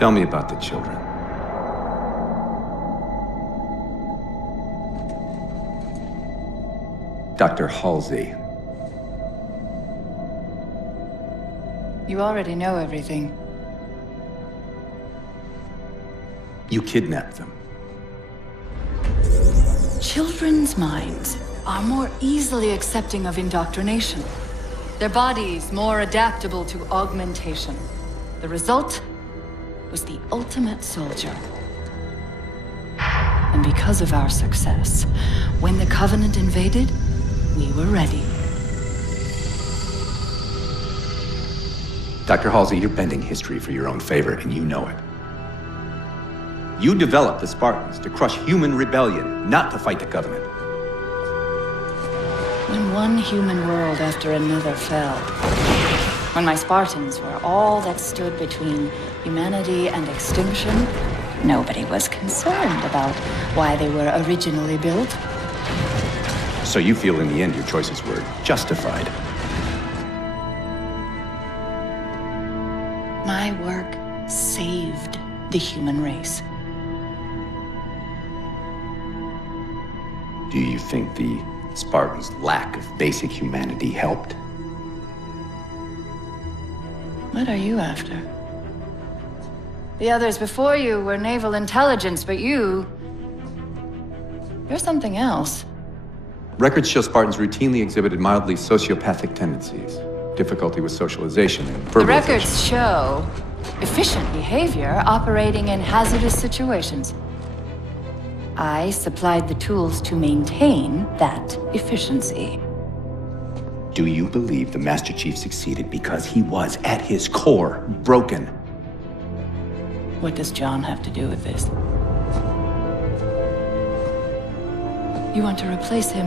Tell me about the children. Dr. Halsey. You already know everything. You kidnapped them. Children's minds are more easily accepting of indoctrination. Their bodies more adaptable to augmentation. The result was the ultimate soldier. And because of our success, when the Covenant invaded, we were ready. Dr. Halsey, you're bending history for your own favor, and you know it. You developed the Spartans to crush human rebellion, not to fight the Covenant. When one human world after another fell, when my Spartans were all that stood between humanity and extinction, nobody was concerned about why they were originally built. So you feel in the end your choices were justified? My work saved the human race. Do you think the Spartans' lack of basic humanity helped? What are you after? The others before you were naval intelligence, but you're something else. Records show Spartans routinely exhibited mildly sociopathic tendencies, difficulty with socialization and verbalization. The records show efficient behavior operating in hazardous situations. I supplied the tools to maintain that efficiency. Do you believe the Master Chief succeeded because he was, at his core, broken? What does John have to do with this? You want to replace him?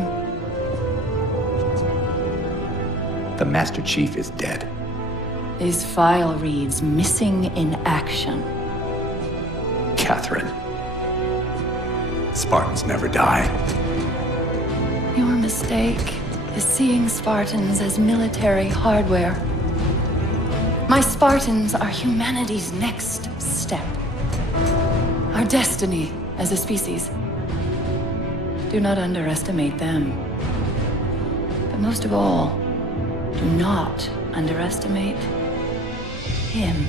The Master Chief is dead. His file reads missing in action. Catherine. Spartans never die. Your mistake is seeing Spartans as military hardware. My Spartans are humanity's next step. Our destiny as a species. Do not underestimate them. But most of all, do not underestimate him.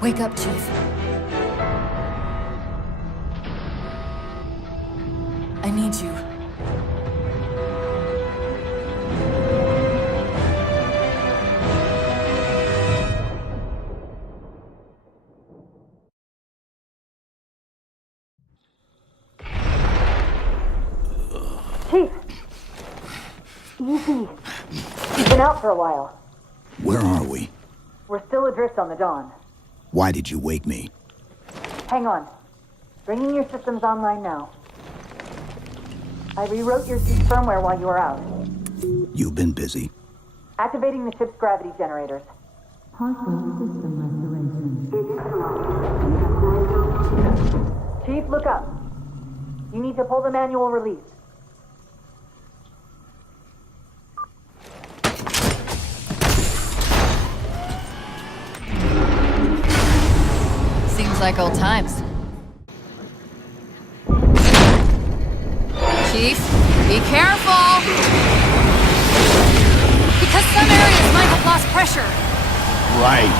Wake up, Chief. I need you. Chief! Easy. You've been out for a while. Where are we? We're still adrift on the Dawn. Why did you wake me? Hang on. Bringing your systems online now. I rewrote your suit's firmware while you were out. You've been busy. Activating the ship's gravity generators. Chief, look up. You need to pull the manual release. Seems like old times. Chief, be careful! Because some areas might have lost pressure. Right.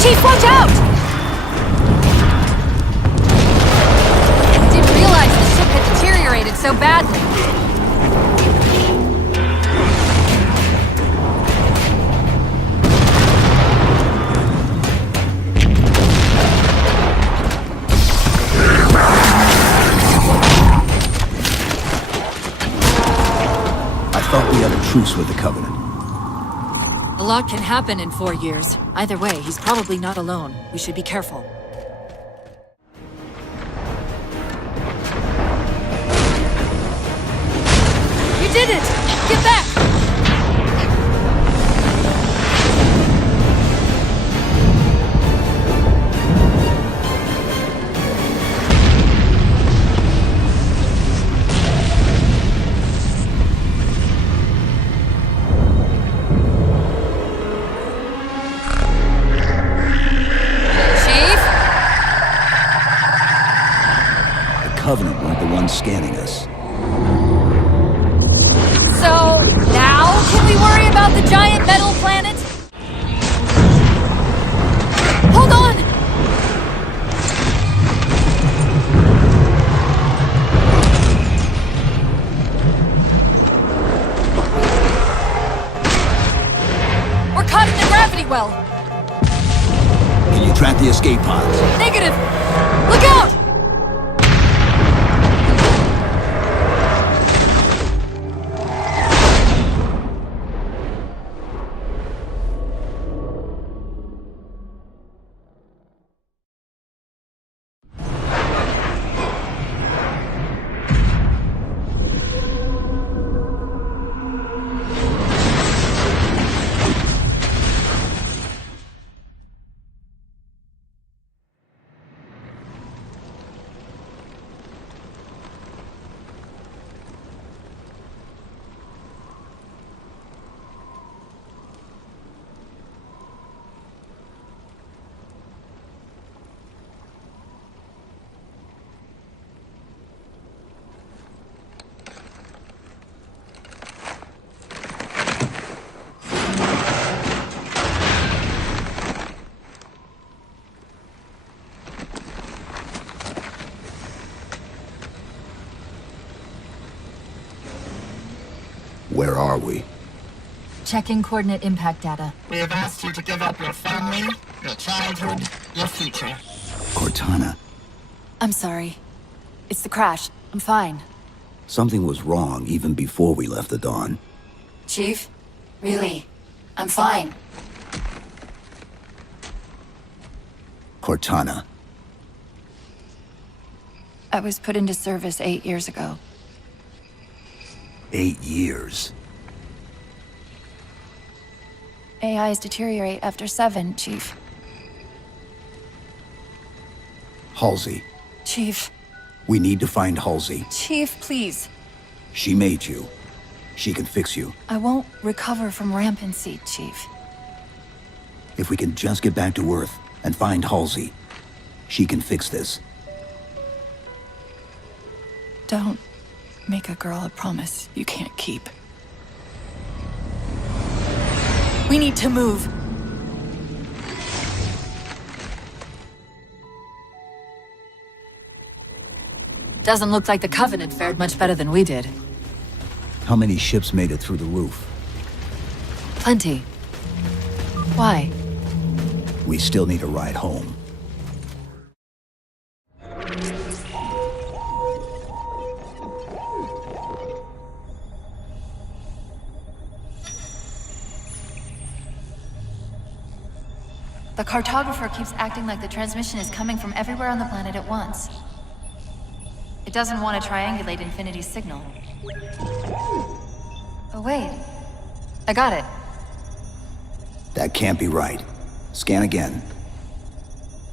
Chief, watch out! I didn't realize the ship had deteriorated so badly. I thought we had a truce with the Covenant. A lot can happen in 4 years. Either way, he's probably not alone. We should be careful. You did it! Get back! The Covenant weren't the ones scanning us. So, now can we worry about the giant metal planet? Hold on! We're caught in the gravity well. Can you track the escape pods? Negative! Look out! Where are we? Checking coordinate impact data. We have asked you to give up your family, your childhood, your future. Cortana. I'm sorry. It's the crash. I'm fine. Something was wrong even before we left the Dawn. Chief, really, I'm fine. Cortana. I was put into service 8 years ago. 8 years. AIs deteriorate after 7, Chief. Halsey. Chief. We need to find Halsey. Chief, please. She made you. She can fix you. I won't recover from rampancy, Chief. If we can just get back to Earth and find Halsey, she can fix this. Don't make a girl a promise you can't keep. We need to move. Doesn't look like the Covenant fared much better than we did. How many ships made it through the roof? Plenty. Why? We still need a ride home. The cartographer keeps acting like the transmission is coming from everywhere on the planet at once. It doesn't want to triangulate Infinity's signal. Oh wait. I got it. That can't be right. Scan again.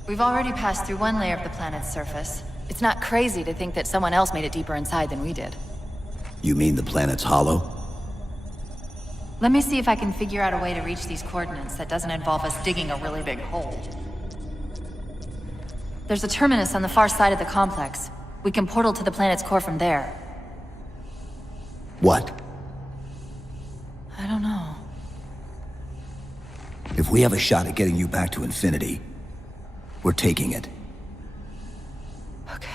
We've already passed through one layer of the planet's surface. It's not crazy to think that someone else made it deeper inside than we did. You mean the planet's hollow? Let me see if I can figure out a way to reach these coordinates that doesn't involve us digging a really big hole. There's a terminus on the far side of the complex. We can portal to the planet's core from there. What? I don't know. If we have a shot at getting you back to Infinity, we're taking it. Okay.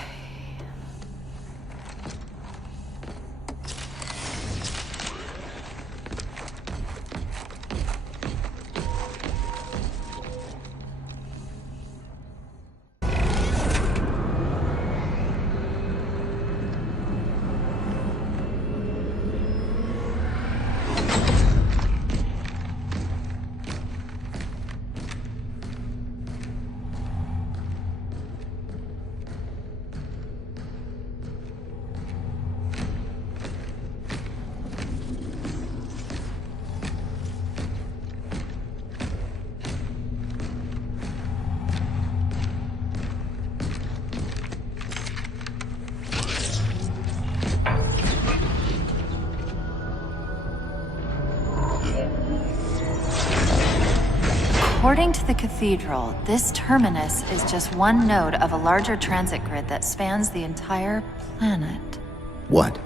According to the Cathedral, this terminus is just one node of a larger transit grid that spans the entire planet. What?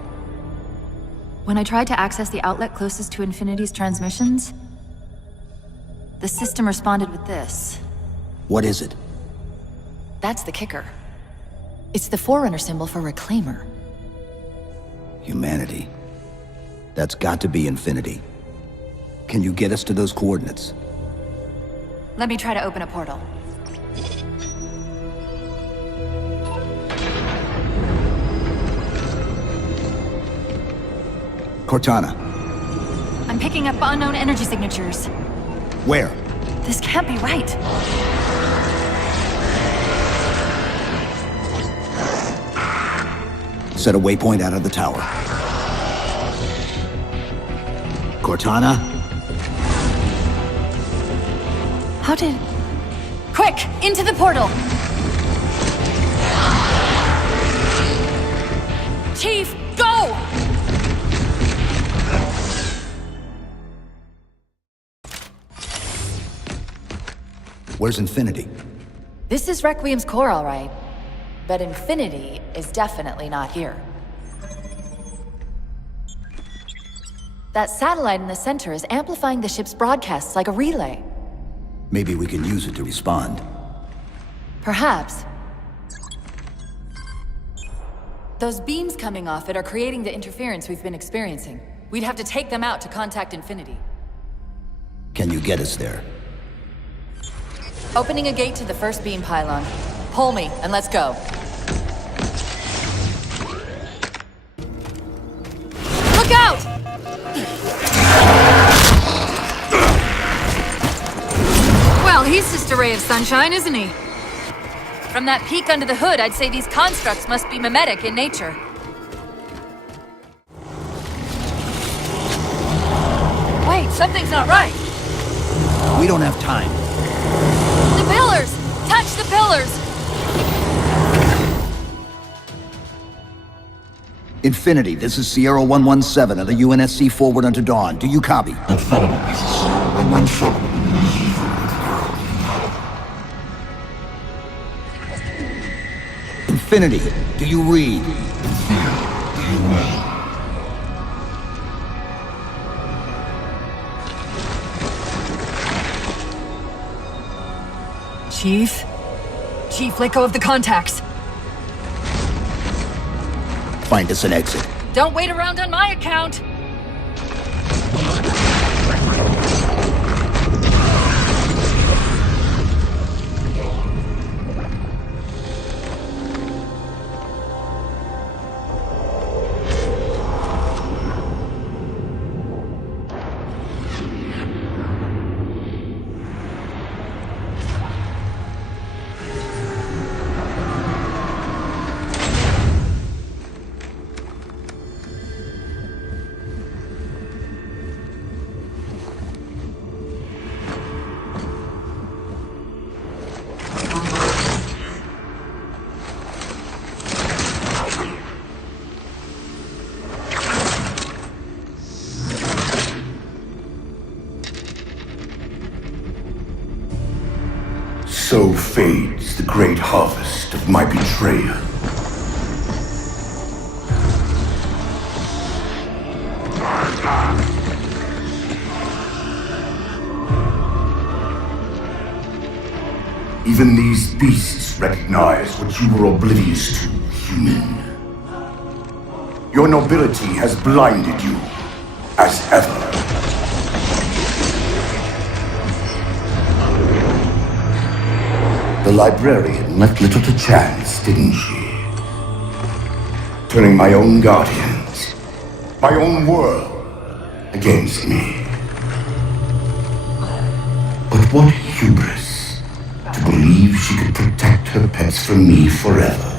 When I tried to access the outlet closest to Infinity's transmissions, the system responded with this. What is it? That's the kicker. It's the Forerunner symbol for Reclaimer. Humanity. That's got to be Infinity. Can you get us to those coordinates? Let me try to open a portal. Cortana. I'm picking up unknown energy signatures. Where? This can't be right. Set a waypoint out of the tower. Cortana? How did... Quick! Into the portal! Chief, go! Where's Infinity? This is Requiem's core, all right. But Infinity is definitely not here. That satellite in the center is amplifying the ship's broadcasts like a relay. Maybe we can use it to respond. Perhaps. Those beams coming off it are creating the interference we've been experiencing. We'd have to take them out to contact Infinity. Can you get us there? Opening a gate to the first beam pylon. Pull me, and let's go. Look out! Well, he's just a ray of sunshine, isn't he? From that peek under the hood, I'd say these constructs must be mimetic in nature. Wait, something's not right. We don't have time. The pillars! Touch the pillars! Infinity, this is Sierra 117 of the UNSC forward unto dawn. Do you copy? Infinity, do you read? Chief? Chief, let go of the contacts. find us an exit. Don't wait around on my account! So fades the great harvest of my betrayal. Even these beasts recognize what you were oblivious to, human. Your nobility has blinded you, as ever. The librarian left little to chance, didn't she? Turning my own guardians, my own world, against me. But what hubris to believe she could protect her pets from me forever.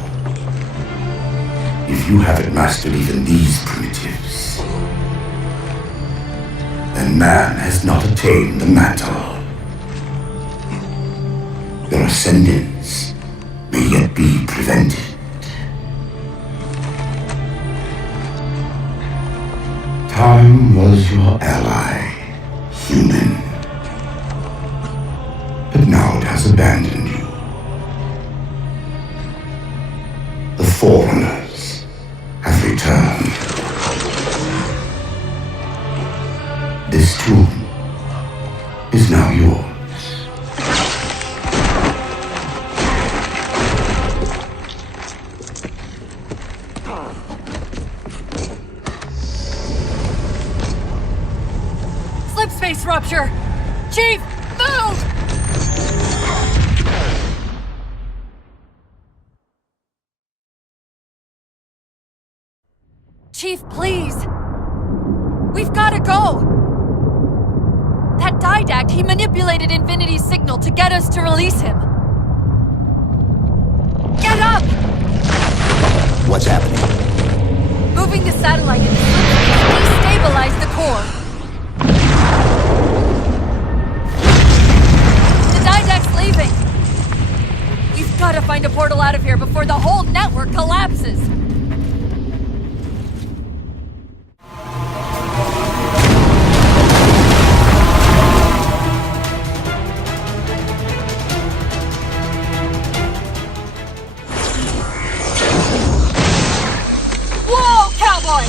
If you haven't mastered even these primitives, then man has not attained the mantle. Their ascendance may yet be prevented. Time was your ally, human. But now it has abandoned you. The Forerunners have returned. This tomb is now yours. Slipspace rupture! Chief, move! Chief, please! We've gotta go! That Didact, he manipulated Infinity's signal to get us to release him. Get up! What's happening? Moving the satellite into slipspace destabilized the core. The Didact's leaving! We've gotta find a portal out of here before the whole network collapses! Whoa, cowboy!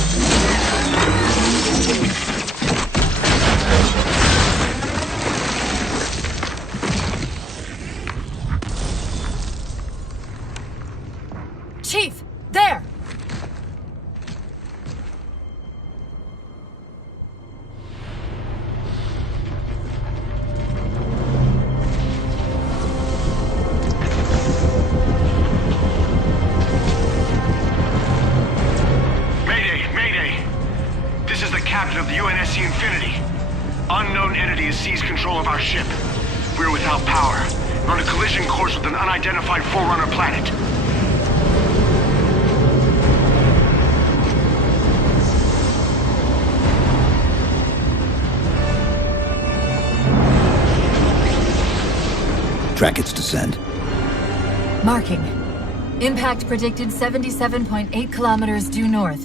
Chief, there! Mayday! Mayday! This is the captain of the UNSC Infinity. Unknown entity has seized control of our ship. We're without power. We're on a collision course with an unidentified Forerunner planet. Track its descent. Marking. Impact predicted 77.8 kilometers due north.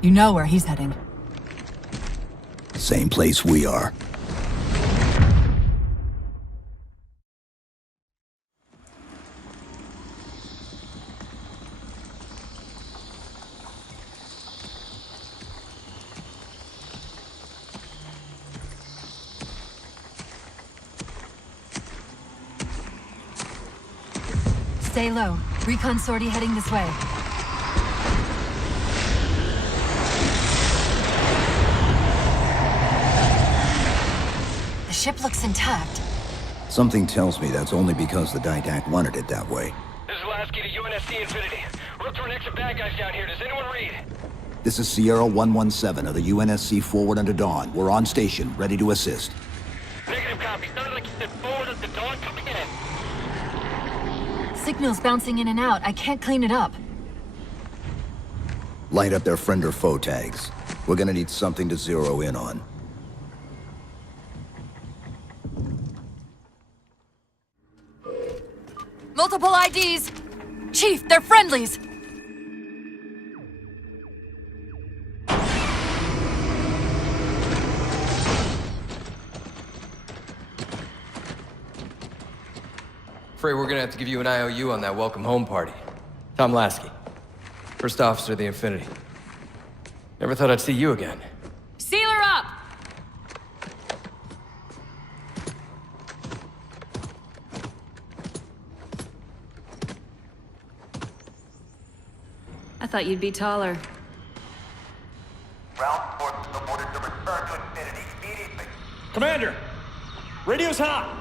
You know where he's heading. Same place we are. Stay low. Recon sortie heading this way. The ship looks intact. Something tells me that's only because the Didact wanted it that way. This is Lasky to UNSC Infinity. We're up to an extra bad guys down here. Does anyone read? This is Sierra 117 of the UNSC Forward Under Dawn. We're on station, ready to assist. Negative copy. Sounded like you said forward at the dawn coming in. Signal's bouncing in and out. I can't clean it up. Light up their friend or foe tags. We're gonna need something to zero in on. Multiple IDs! Chief, they're friendlies! Afraid we're gonna have to give you an IOU on that welcome home party. Tom Lasky, first officer of the Infinity. Never thought I'd see you again. Sealer up! I thought you'd be taller. Ground forces are ordered to return to Infinity immediately. Commander! Radio's hot!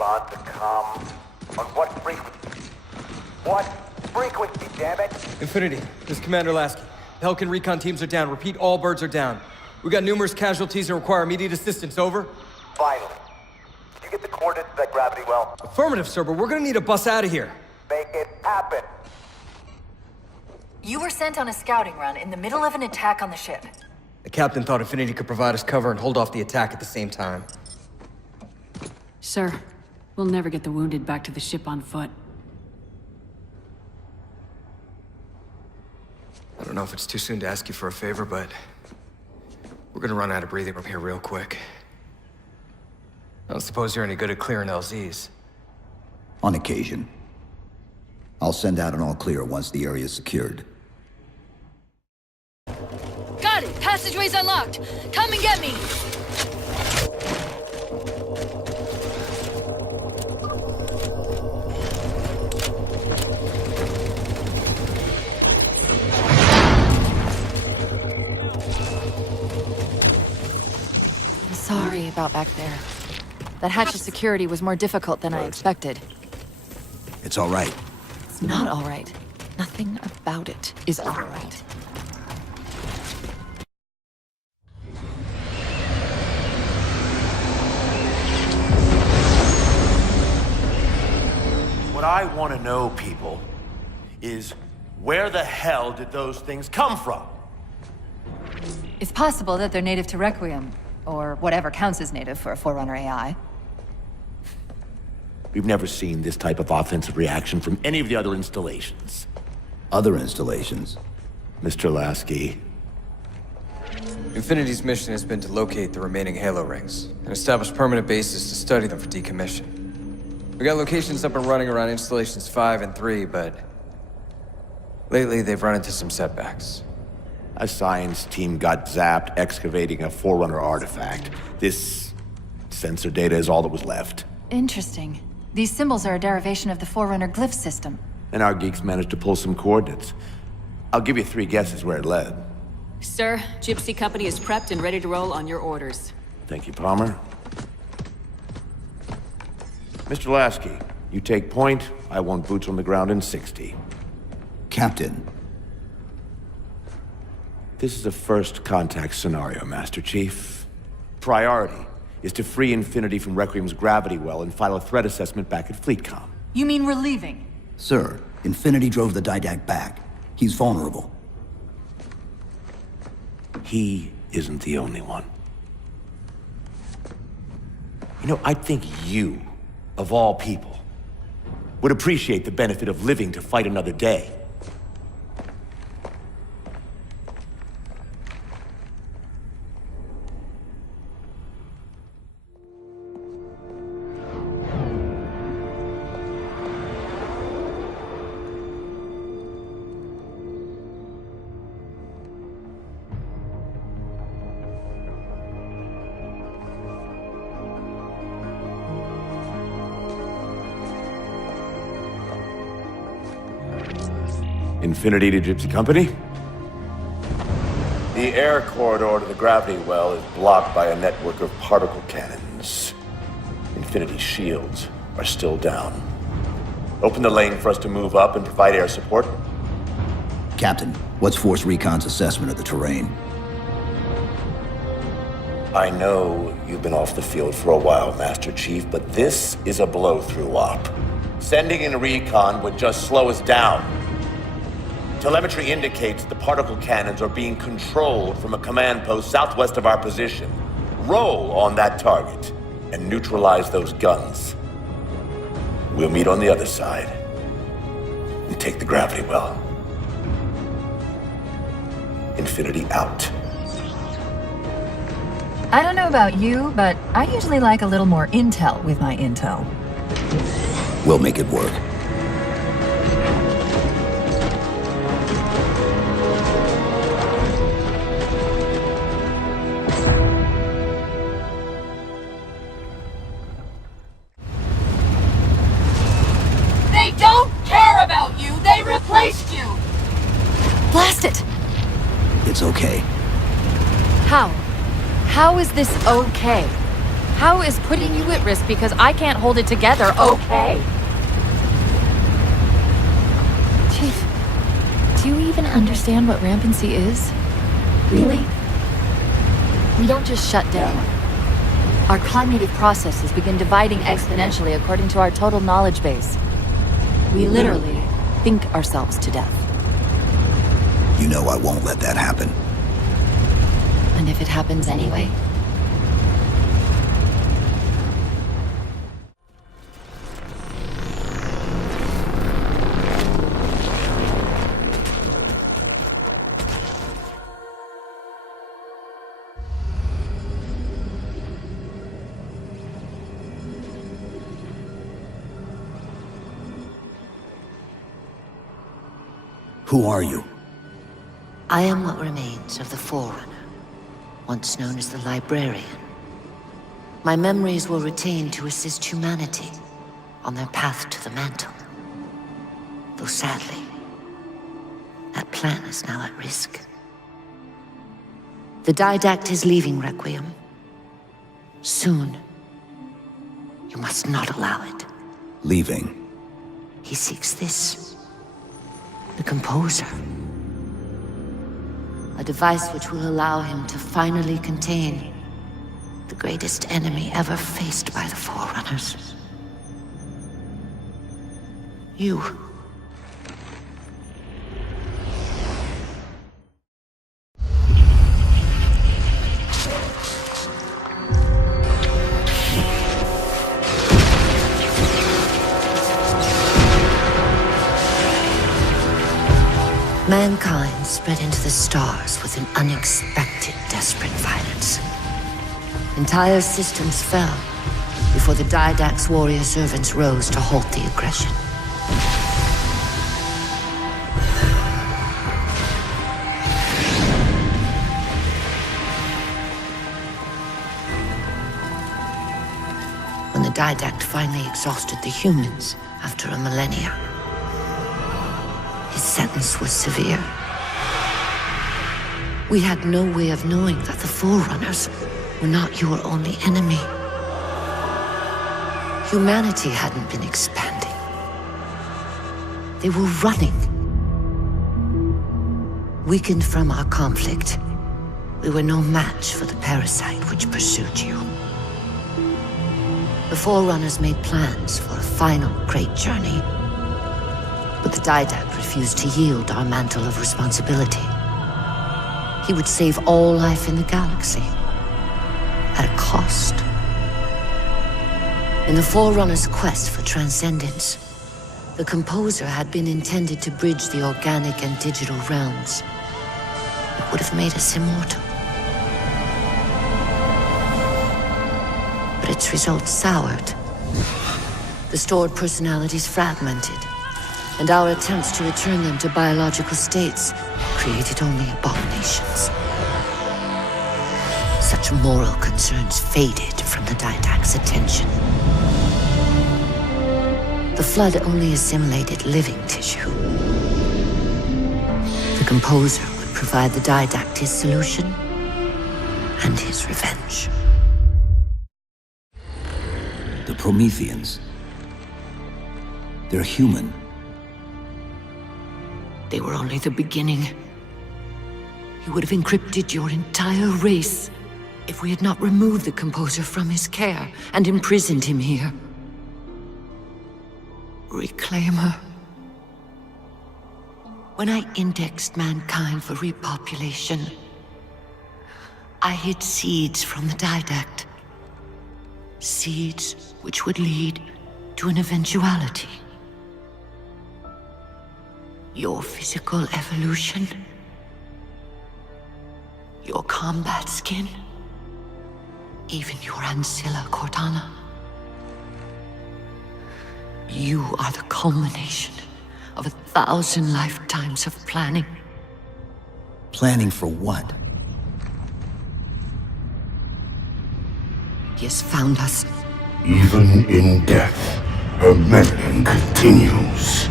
Respond to com. On what frequency? What frequency, damn it? Infinity, this is Commander Lasky. Pelican recon teams are down. Repeat, all birds are down. We got numerous casualties and require immediate assistance, over. Finally. Did you get the coordinates of that gravity well? Affirmative, sir, but we're gonna need a bus out of here. Make it happen. You were sent on a scouting run in the middle of an attack on the ship. The captain thought Infinity could provide us cover and hold off the attack at the same time. Sir, we'll never get the wounded back to the ship on foot. I don't know if it's too soon to ask you for a favor, but we're gonna run out of breathing room here real quick. I don't suppose you're any good at clearing LZs. On occasion. I'll send out an all clear once the area is secured. Got it! Passageway's unlocked! Come and get me! I'm sorry about back there. That hatch of security was more difficult than I expected. It's all right. It's not all right. Nothing about it is all right. What I want to know, people, is where the hell did those things come from? It's possible that they're native to Requiem, or whatever counts as native for a Forerunner AI. We've never seen this type of offensive reaction from any of the other installations. Other installations? Mr. Lasky. Infinity's mission has been to locate the remaining Halo rings and establish permanent bases to study them for decommission. We got locations up and running around installations 5 and 3, but lately they've run into some setbacks. A science team got zapped excavating a Forerunner artifact. This sensor data is all that was left. Interesting. These symbols are a derivation of the Forerunner glyph system. And our geeks managed to pull some coordinates. I'll give you 3 guesses where it led. Sir, Gypsy Company is prepped and ready to roll on your orders. Thank you, Palmer. Mr. Lasky, you take point. I want boots on the ground in 60. Captain. This is a first contact scenario, Master Chief. Priority is to free Infinity from Requiem's gravity well and file a threat assessment back at FleetCom. You mean we're leaving? Sir, Infinity drove the Didact back. He's vulnerable. He isn't the only one. You know, I think you, of all people, would appreciate the benefit of living to fight another day. Infinity to Gypsy Company? The air corridor to the gravity well is blocked by a network of particle cannons. Infinity's shields are still down. Open the lane for us to move up and provide air support. Captain, what's Force Recon's assessment of the terrain? I know you've been off the field for a while, Master Chief, but this is a blow-through op. Sending in recon would just slow us down. Telemetry indicates the particle cannons are being controlled from a command post southwest of our position. Roll on that target and neutralize those guns. We'll meet on the other side and take the gravity well. Infinity out. I don't know about you, but I usually like a little more intel with my intel. We'll make it work. They don't care about you! They replaced you! Blast it! It's okay. How? How is this okay? How is putting you at risk because I can't hold it together okay? Chief, do you even understand what rampancy is? Really? We don't just shut down. Our cognitive processes begin dividing exponentially according to our total knowledge base. We literally think ourselves to death. You know I won't let that happen. And if it happens anyway? Who are you? I am what remains of the Forerunner, once known as the Librarian. My memories were retained to assist humanity on their path to the mantle. Though sadly, that plan is now at risk. The Didact is leaving Requiem. Soon. You must not allow it. Leaving? He seeks this. The Composer. A device which will allow him to finally contain the greatest enemy ever faced by the Forerunners. You. Mankind spread into the stars with an unexpected, desperate violence. Entire systems fell before the Didact's warrior servants rose to halt the aggression. When the Didact finally exhausted the humans after a millennia, his sentence was severe. We had no way of knowing that the Forerunners were not your only enemy. Humanity hadn't been expanding. They were running. Weakened from our conflict, we were no match for the parasite which pursued you. The Forerunners made plans for a final great journey, but the Didact refused to yield our mantle of responsibility. He would save all life in the galaxy, at a cost. In the Forerunners' quest for transcendence, the Composer had been intended to bridge the organic and digital realms. It would have made us immortal. But its results soured. The stored personalities fragmented, and our attempts to return them to biological states created only abominations. Such moral concerns faded from the Didact's attention. The Flood only assimilated living tissue. composer would provide the Didact his solution and his revenge. The Prometheans. They're human. They were only the beginning. He would have encrypted your entire race if we had not removed the composer from his care and imprisoned him here. Reclaimer. When I indexed mankind for repopulation, I hid seeds from the Didact. Seeds which would lead to an eventuality. Your physical evolution. Your combat skin. Even your ancilla, Cortana. You are the culmination of 1,000 lifetimes of planning. Planning for what? He has found us. Even in death, her meddling continues.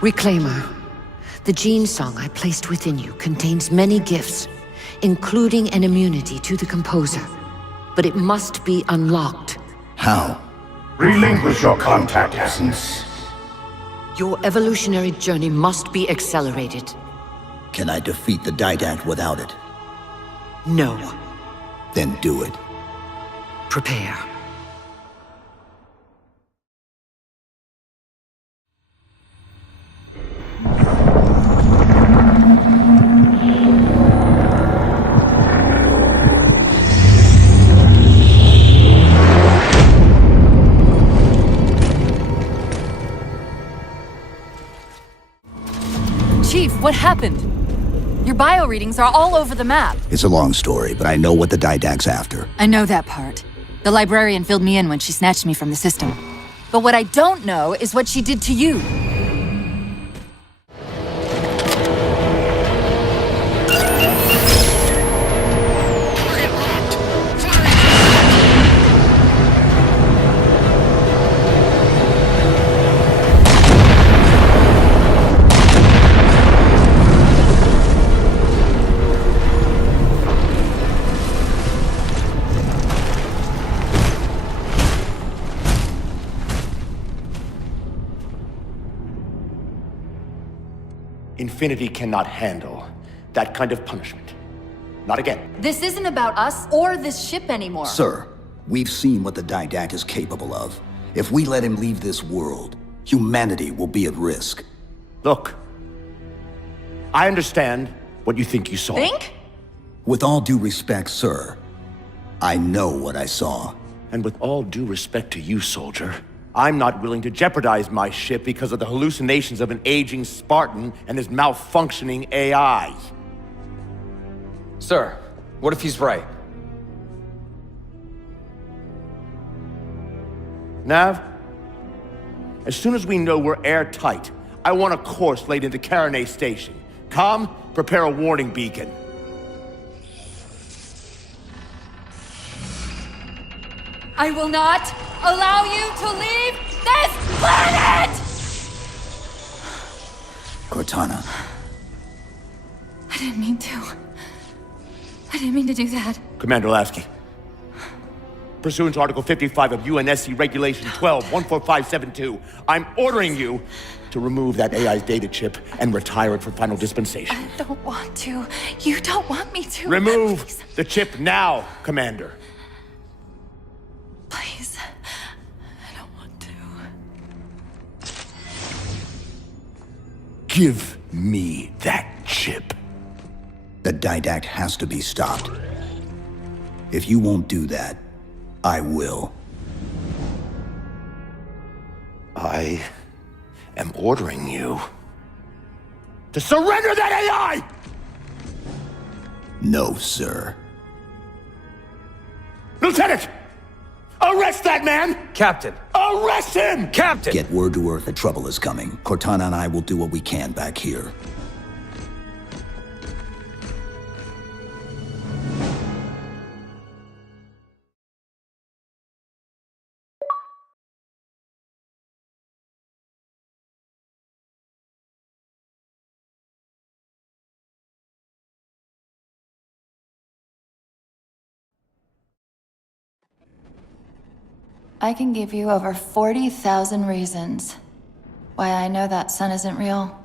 Reclaimer. The gene song I placed within you contains many gifts, including an immunity to the composer. But it must be unlocked. How? Relinquish your contact essence. Your evolutionary journey must be accelerated. Can I defeat the Didact without it? No. Then do it. Prepare. Chief, what happened? Your bio readings are all over the map. It's a long story, but I know what the Didact's after. I know that part. The librarian filled me in when she snatched me from the system. But what I don't know is what she did to you. Infinity cannot handle that kind of punishment. Not again. This isn't about us or this ship anymore. Sir, we've seen what the Didact is capable of. If we let him leave this world, humanity will be at risk. Look, I understand what you think you saw. Think? With all due respect, sir, I know what I saw. And with all due respect to you, soldier, I'm not willing to jeopardize my ship because of the hallucinations of an aging Spartan and his malfunctioning AI. Sir, what if he's right? Nav, as soon as we know we're airtight, I want a course laid into Caranay Station. Com, prepare a warning beacon. I will not allow you to leave this planet! Cortana. I didn't mean to. I didn't mean to do that. Commander Lasky. Pursuant to Article 55 of UNSC Regulation 12-14572, I'm ordering you to remove that AI's data chip and retire it for final dispensation. I don't want to. You don't want me to. Remove Please. the chip now, Commander. Please. I don't want to. Give me that chip. The Didact has to be stopped. If you won't do that, I will. I am ordering you to surrender that AI! No, sir. Lieutenant! Arrest that man! Captain! Arrest him! Captain! Get word to Earth that trouble is coming. Cortana and I will do what we can back here. I can give you over 40,000 reasons why I know that sun isn't real.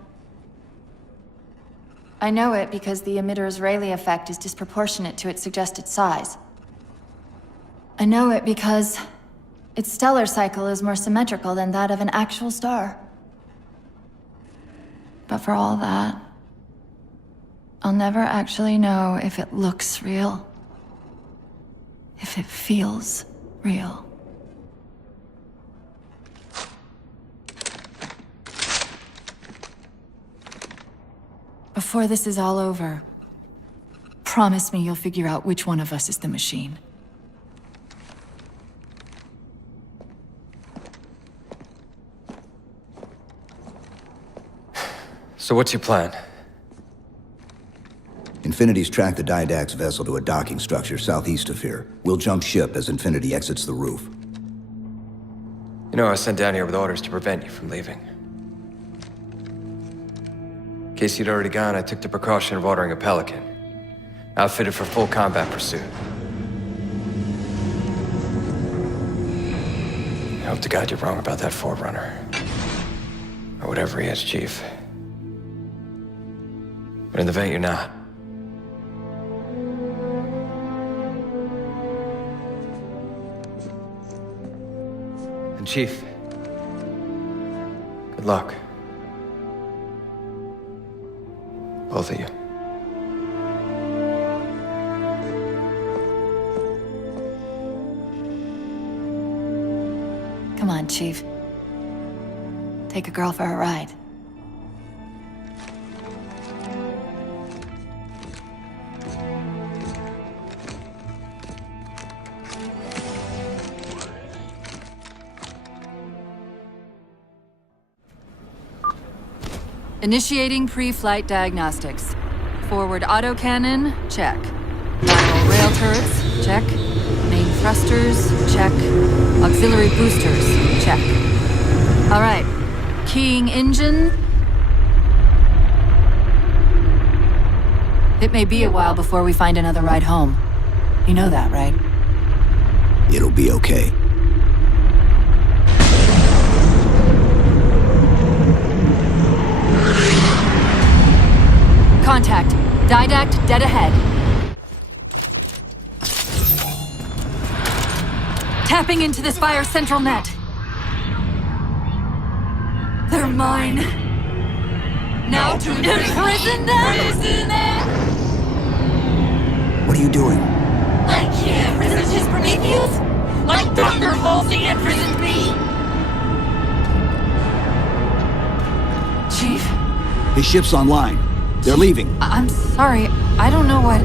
I know it because the emitter's Rayleigh effect is disproportionate to its suggested size. I know it because its stellar cycle is more symmetrical than that of an actual star. But for all that, I'll never actually know if it looks real. If it feels real. Before this is all over, promise me you'll figure out which one of us is the machine. So what's your plan? Infinity's tracked the Didact's vessel to a docking structure southeast of here. We'll jump ship as Infinity exits the roof. You know, I was sent down here with orders to prevent you from leaving. In case you'd already gone, I took the precaution of ordering a Pelican, outfitted for full combat pursuit. I hope to God you're wrong about that Forerunner. Or whatever he is, Chief. But in the event you're not. And Chief, good luck. Both of you. Come on, Chief. Take a girl for a ride. Initiating pre-flight diagnostics. Forward autocannon, check. Lateral rail turrets, check. Main thrusters, check. Auxiliary boosters, check. All right. Keying engine. It may be a while before we find another ride home. You know that, right? It'll be okay. Contact. Didact dead ahead. Tapping into this fire central net. They're mine. Now to imprison them! What are you doing? I can't resist his Prometheus! Like thunderbolts he imprisoned me! Chief? His ship's online. They're leaving. I'm sorry. I don't know what...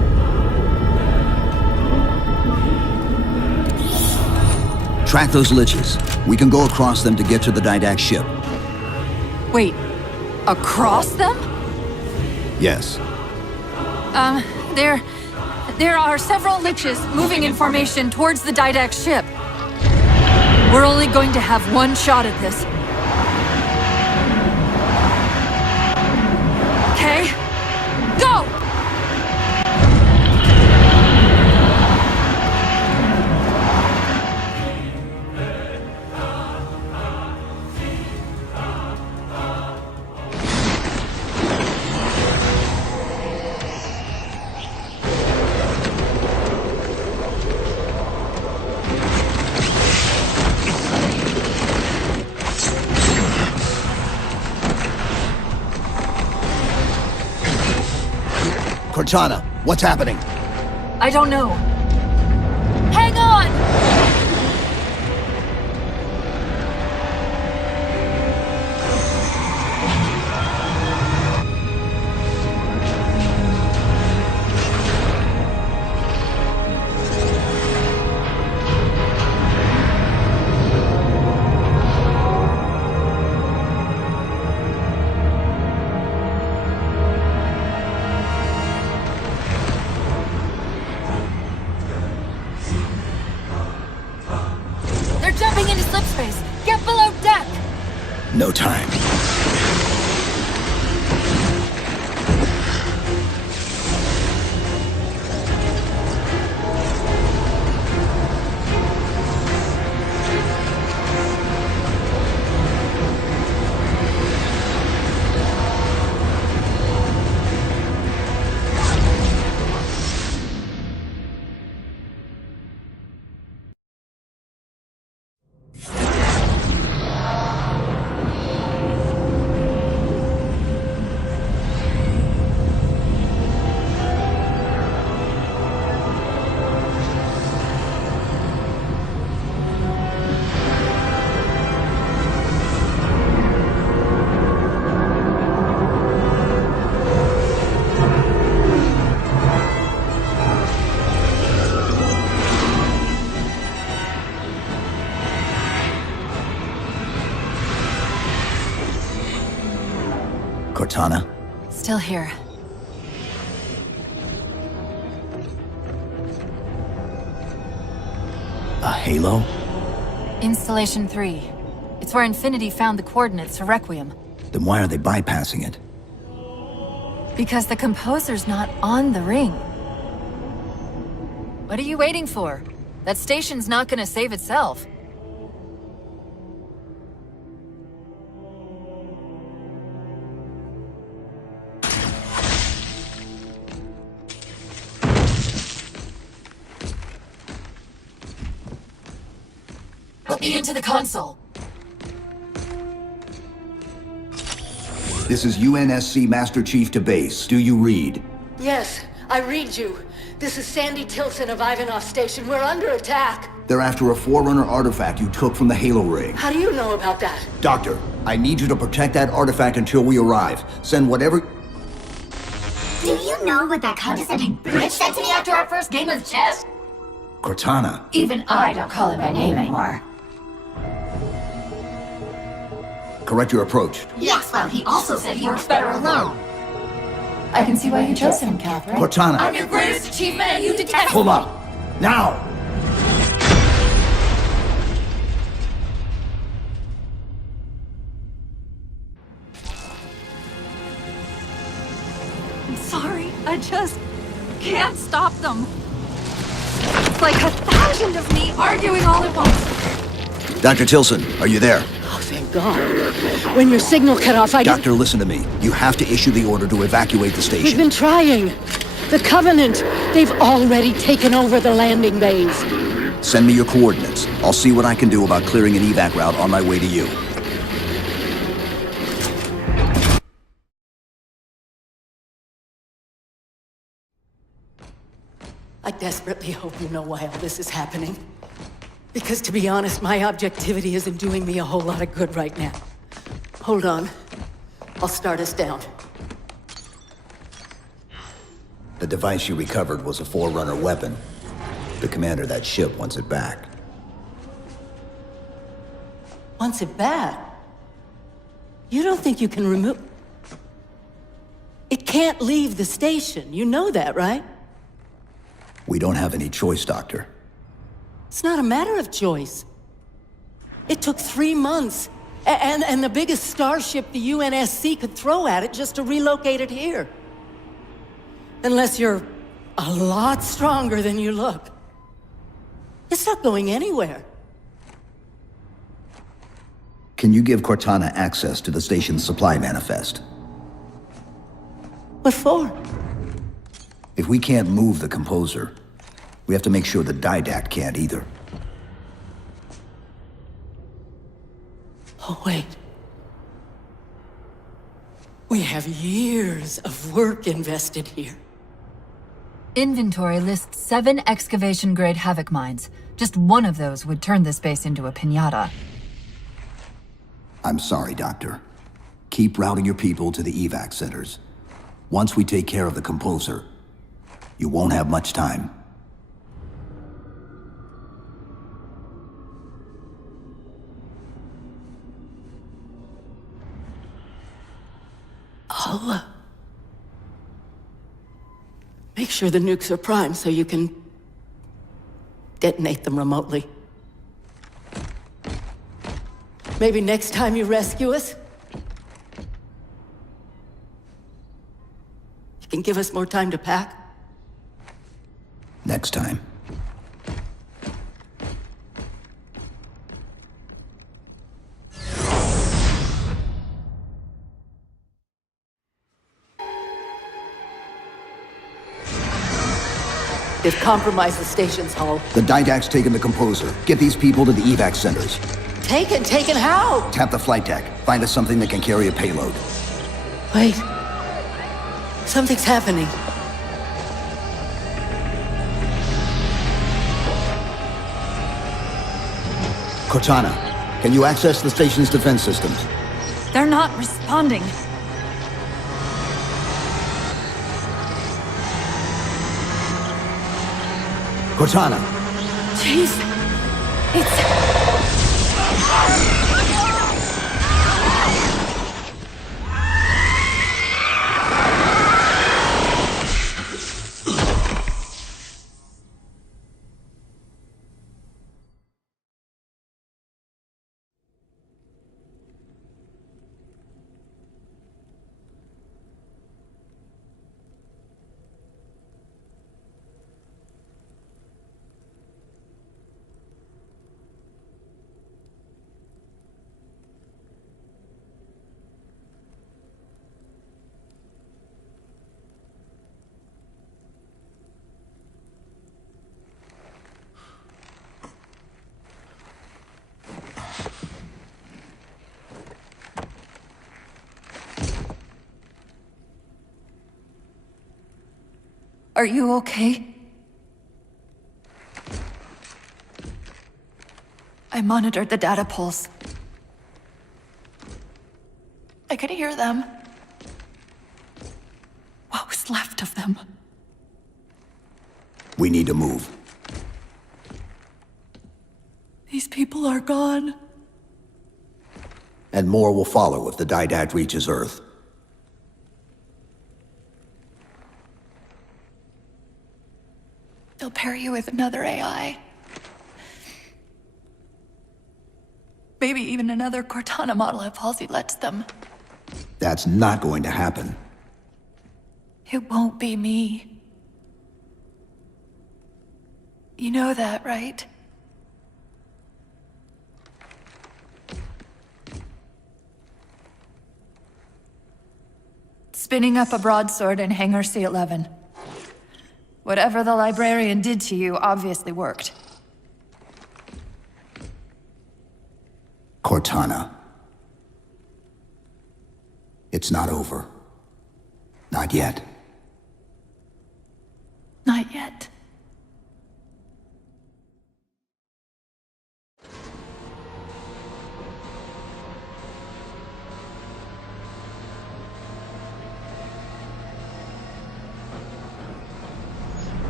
Track those liches. We can go across them to get to the Didact ship. Wait. Across them? Yes. There are several liches moving in formation towards the Didact ship. We're only going to have one shot at this. Okay? Go! Cortana, what's happening? I don't know. Hang on! Jumping into slip space! Get below deck! No time. Cortana? Still here. A halo? Installation 3. It's where Infinity found the coordinates for Requiem. Then why are they bypassing it? Because the composer's not on the ring. What are you waiting for? That station's not gonna save itself. Put me into the console. This is UNSC Master Chief to base. Do you read? Yes, I read you. This is Sandy Tilson of Ivanov Station. We're under attack. They're after a Forerunner artifact you took from the Halo ring. How do you know about that? Doctor, I need you to protect that artifact until we arrive. Send whatever... Do you know what that condescending bitch said to me after our first game of chess? Cortana. Even I don't call him by name anymore. Correct your approach. Yes, well, he also said he works better alone. I can see why you chose him, Catherine. Cortana. I'm your greatest achievement and you detest— Hold up! Now! I'm sorry. I just can't stop them. It's like 1,000 of me arguing all at once. Dr. Tilson, are you there? Oh, thank God. When your signal cut off, I Doctor, listen to me. You have to issue the order to evacuate the We've station. been trying. The Covenant, they've already taken over the landing bays. Send me your coordinates. I'll see what I can do about clearing an evac route on my way to you. I desperately hope you know why all this is happening. Because to be honest, my objectivity isn't doing me a whole lot of good right now. Hold on. I'll start us down. The device you recovered was a Forerunner weapon. The commander of that ship wants it back. Wants it back? You don't think you can remove... It can't leave the station. You know that, right? We don't have any choice, Doctor. It's not a matter of choice. It took 3 months, and the biggest starship the UNSC could throw at it just to relocate it here. Unless you're a lot stronger than you look. It's not going anywhere. Can you give Cortana access to the station's supply manifest? What for? If we can't move the composer, we have to make sure the Didact can't either. Oh, wait. We have years of work invested here. Inventory lists 7 excavation-grade Havoc mines. Just one of those would turn this base into a piñata. I'm sorry, Doctor. Keep routing your people to the evac centers. Once we take care of the composer, you won't have much time. I'll make sure the nukes are primed so you can detonate them remotely. Maybe next time you rescue us, you can give us more time to pack. Next time. They've compromised the station's hull. The Didact's taken the composer. Get these people to the evac centers. Taken how? Tap the flight deck. Find us something that can carry a payload. Wait. Something's happening. Cortana, can you access the station's defense systems? They're not responding. Cortana! Jeez. It's... Are you okay? I monitored the data pulse. I could hear them. What was left of them? We need to move. These people are gone. And more will follow if the Didact reaches Earth. They'll pair you with another AI. Maybe even another Cortana model if Halsey lets them. That's not going to happen. It won't be me. You know that, right? Spinning up a broadsword in Hangar C-11. Whatever the librarian did to you obviously worked. Cortana. It's not over. Not yet. Not yet.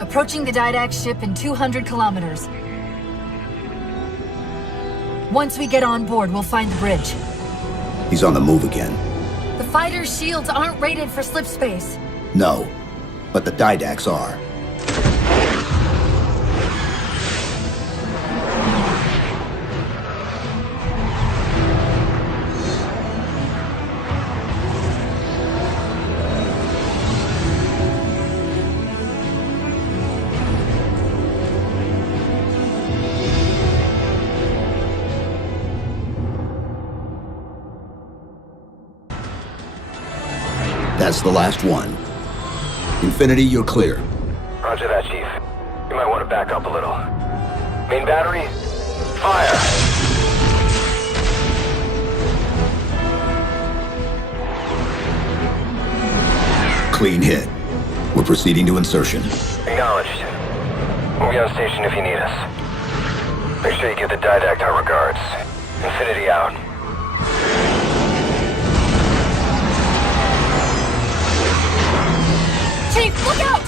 Approaching the Didact ship in 200 kilometers. Once we get on board, we'll find the bridge. He's on the move again. The fighter's shields aren't rated for slip space. No, but the Didacts are. That's the last one. Infinity, you're clear. Roger that, Chief. You might want to back up a little. Main battery, fire! Clean hit. We're proceeding to insertion. Acknowledged. We'll be on station if you need us. Make sure you give the Didact our regards. Infinity out. Chief, look out!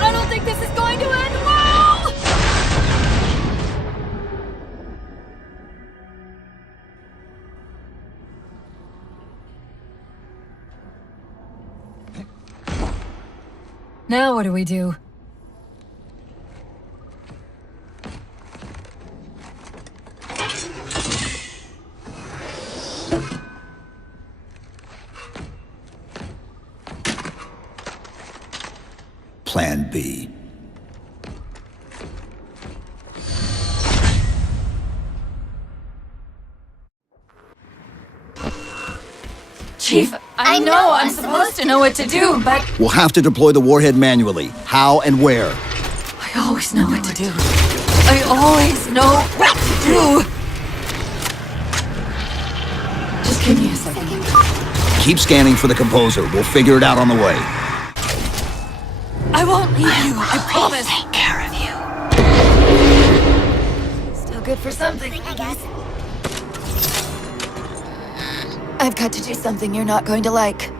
I don't think this is going to end well! Now what do we do? Plan B. Chief, I know I'm supposed to know what to do, but We'll have to deploy the warhead manually. How and where? I always know what to do. I always know what to do! Just give me a second. Keep scanning for the composer. We'll figure it out on the way. I won't leave you, I promise. Take care of you. Still good for something, I guess. I've got to do something you're not going to like.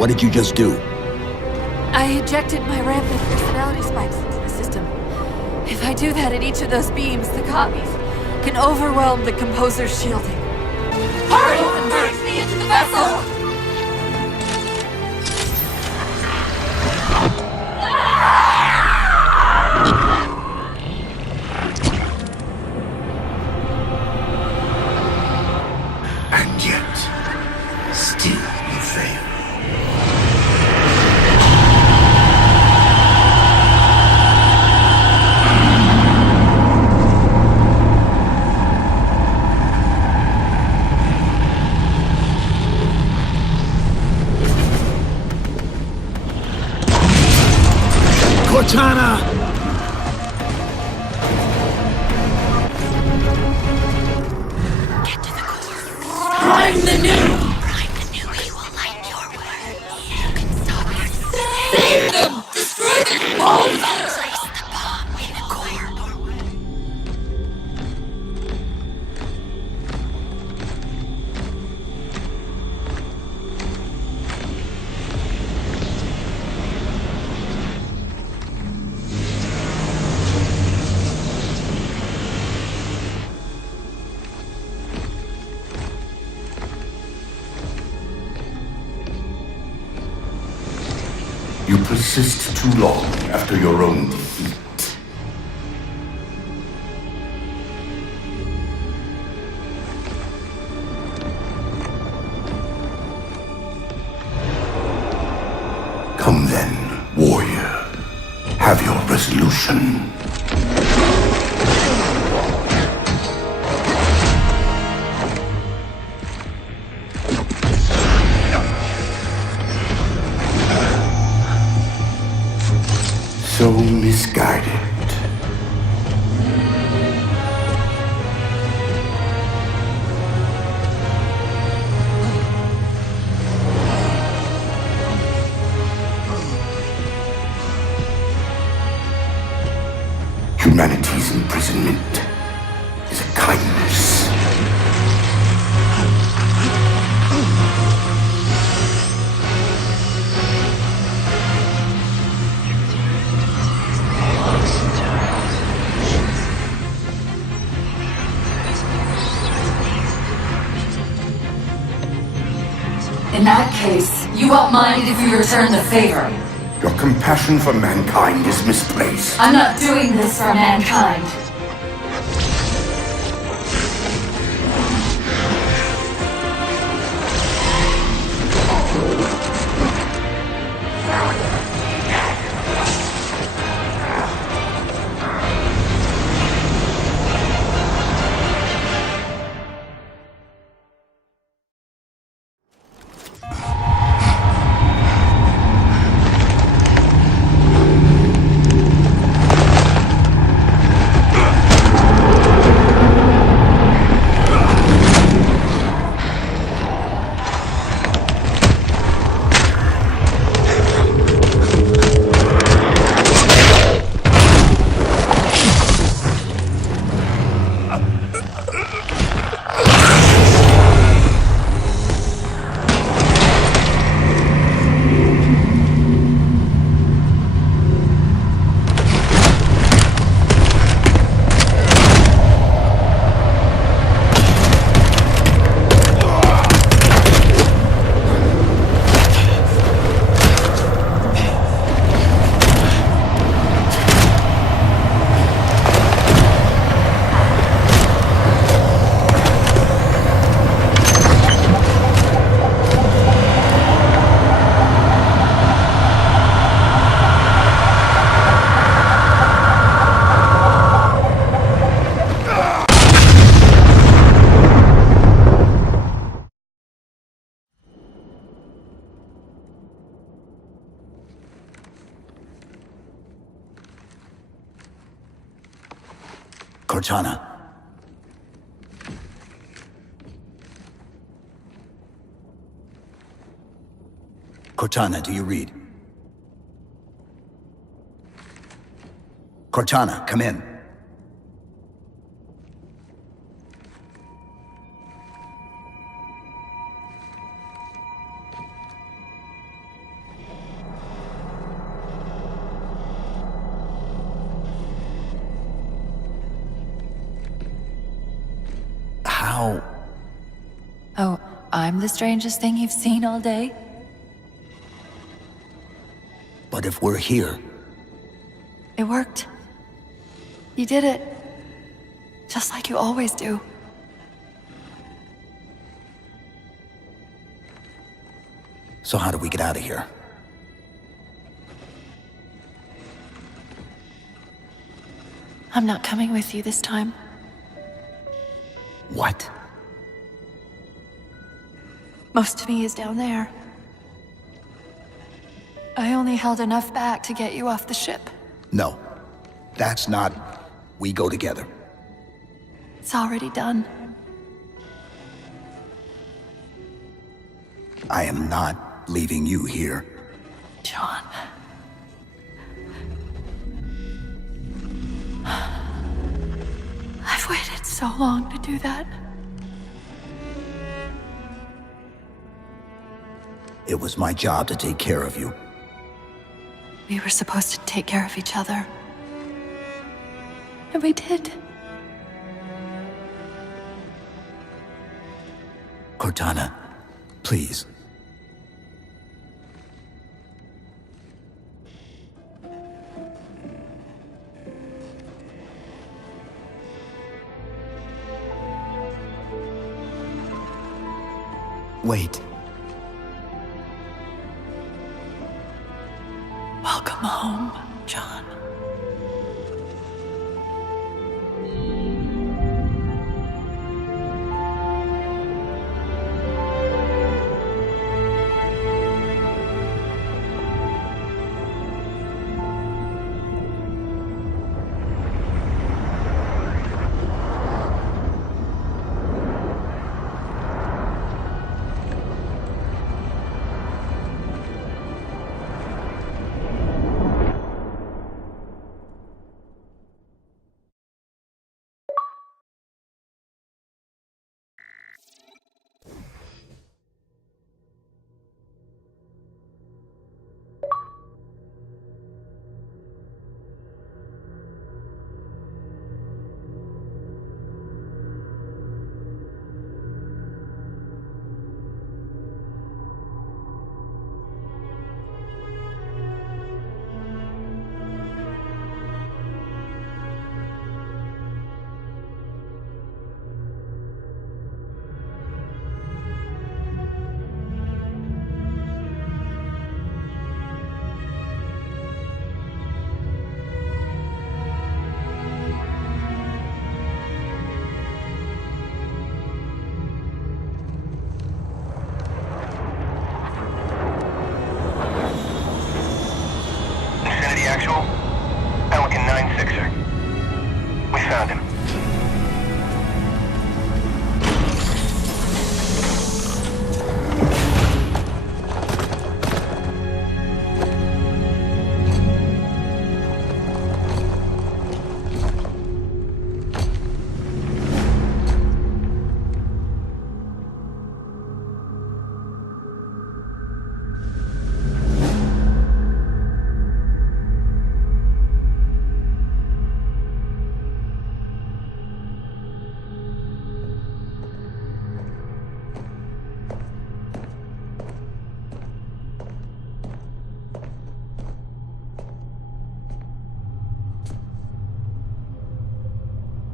What did you just do? I ejected my rampant personality spikes into the system. If I do that at each of those beams, the copies can overwhelm the composer's shielding. Hurry and merge me into the vessel! And yet, still you fail. Cortana! Get to the core. Prime the new! Prime the new, he will light your way. You can stop it. Save them! Destroy them all! Place the bomb in the core. You persist too long after your own defeat. Come then, warrior. Have your resolution. So misguided. Humanity's imprisonment is a kindness. In that case, you won't mind if we return the favor. Your compassion for mankind is misplaced. I'm not doing this for mankind. Cortana. Cortana, do you read? Cortana, come in. I'm the strangest thing you've seen all day? But if we're here, It worked. You did it. Just like you always do. so how do we get out of here? I'm not coming with you this time. What? Most of me is down there. I only held enough back to get you off the ship. No. That's not... We go together. It's already done. I am not leaving you here. John. I've waited so long to do that. It was my job to take care of you. We were supposed to take care of each other. And we did. Cortana, please. Wait. Welcome home, John. Actual, Pelican 9-6er. We found him.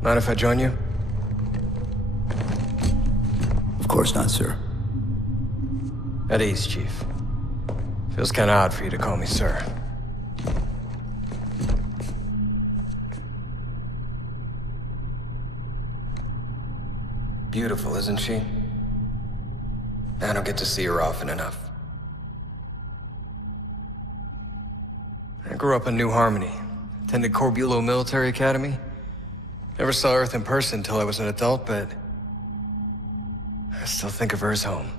Mind if I join you? Of course not, sir. At ease, Chief. Feels kinda odd for you to call me sir. Beautiful, isn't she? I don't get to see her often enough. I grew up in New Harmony, attended Corbulo Military Academy. Never saw Earth in person until I was an adult, but I still think of her as home.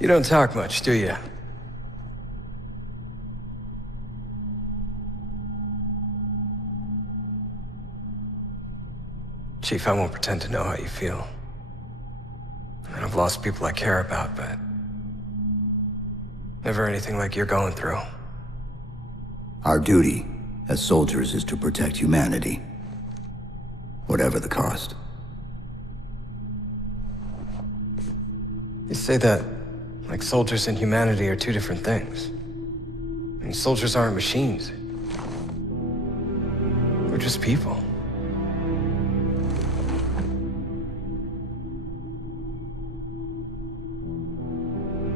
You don't talk much, do you? Chief, I won't pretend to know how you feel. I've lost people I care about, but never anything like you're going through. Our duty as soldiers is to protect humanity. Whatever the cost. You say that like soldiers and humanity are two different things. I mean, soldiers aren't machines. We're just people.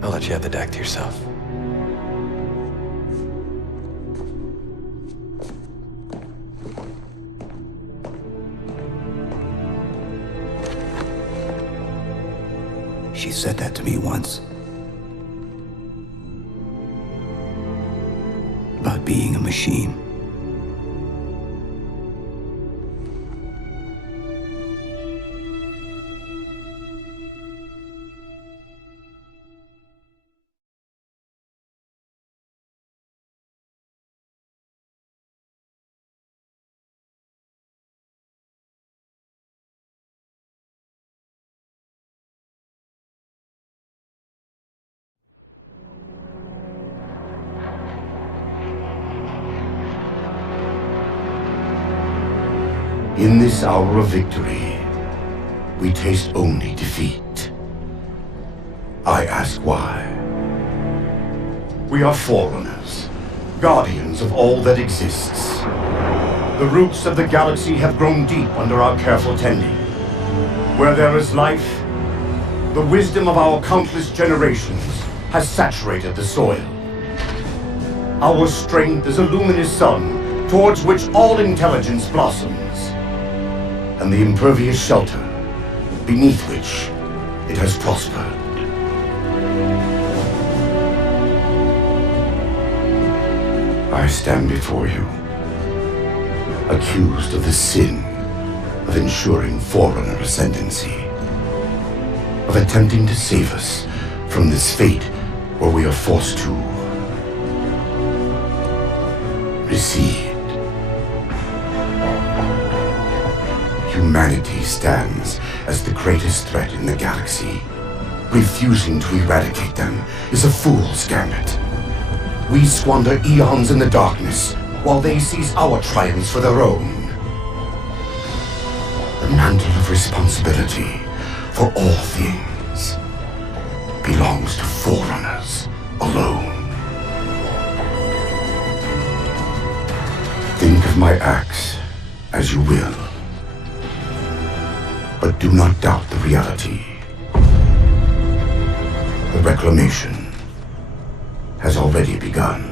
I'll let you have the deck to yourself. She said that to me once. About being a machine. In this hour of victory, we taste only defeat. I ask why. We are forerunners, guardians of all that exists. The roots of the galaxy have grown deep under our careful tending. Where there is life, the wisdom of our countless generations has saturated the soil. Our strength is a luminous sun towards which all intelligence blossoms. And the impervious shelter beneath which it has prospered. I stand before you, accused of the sin of ensuring Forerunner ascendancy, of attempting to save us from this fate where we are forced to recede. Humanity stands as the greatest threat in the galaxy. Refusing to eradicate them is a fool's gambit. We squander eons in the darkness, while they seize our triumphs for their own. The mantle of responsibility for all things belongs to Forerunners alone. Think of my acts as you will. But do not doubt the reality. The reclamation has already begun.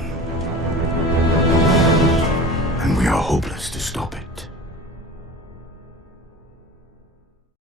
And we are hopeless to stop it.